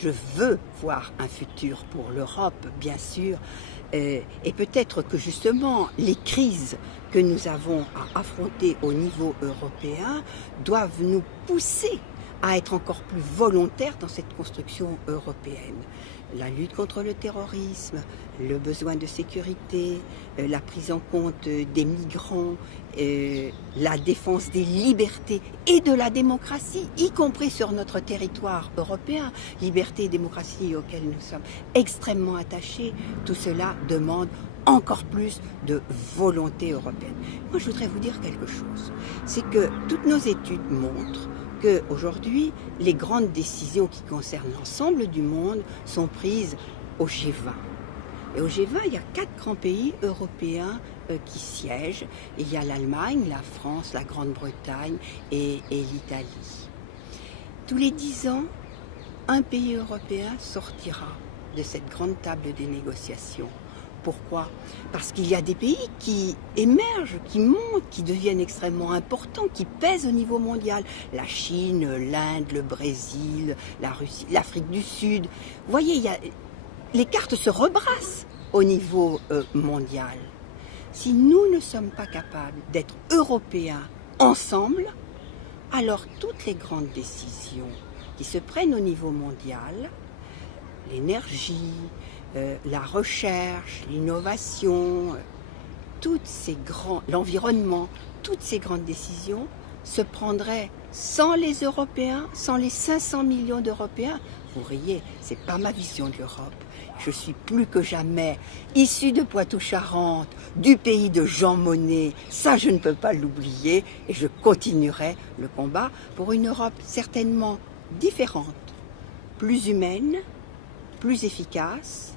je veux voir un futur pour l'Europe, bien sûr, et peut-être que justement les crises que nous avons à affronter au niveau européen doivent nous pousser à être encore plus volontaires dans cette construction européenne. La lutte contre le terrorisme, le besoin de sécurité, la prise en compte des migrants, la défense des libertés et de la démocratie, y compris sur notre territoire européen, liberté et démocratie auxquelles nous sommes extrêmement attachés, tout cela demande encore plus de volonté européenne. Moi, je voudrais vous dire quelque chose, c'est que toutes nos études montrent qu'aujourd'hui, les grandes décisions qui concernent l'ensemble du monde sont prises au G20. Et au G20, il y a 4 grands pays européens qui siègent. Il y a l'Allemagne, la France, la Grande-Bretagne et l'Italie. Tous les 10 ans, un pays européen sortira de cette grande table des négociations. Pourquoi? Parce qu'il y a des pays qui émergent, qui montent, qui deviennent extrêmement importants, qui pèsent au niveau mondial. La Chine, l'Inde, le Brésil, la Russie, l'Afrique du Sud. Vous voyez, les cartes se rebrassent au niveau mondial. Si nous ne sommes pas capables d'être européens ensemble, alors toutes les grandes décisions qui se prennent au niveau mondial, l'énergie, la recherche, l'innovation, l'environnement, toutes ces grandes décisions se prendraient sans les Européens, sans les 500 millions d'Européens. Vous riez, c'est pas ma vision de l'Europe. Je suis plus que jamais issue de Poitou-Charentes, du pays de Jean Monnet. Ça, je ne peux pas l'oublier et je continuerai le combat pour une Europe certainement différente, plus humaine, plus efficace,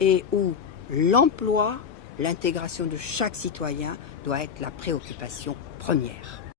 et où l'emploi, l'intégration de chaque citoyen doit être la préoccupation première.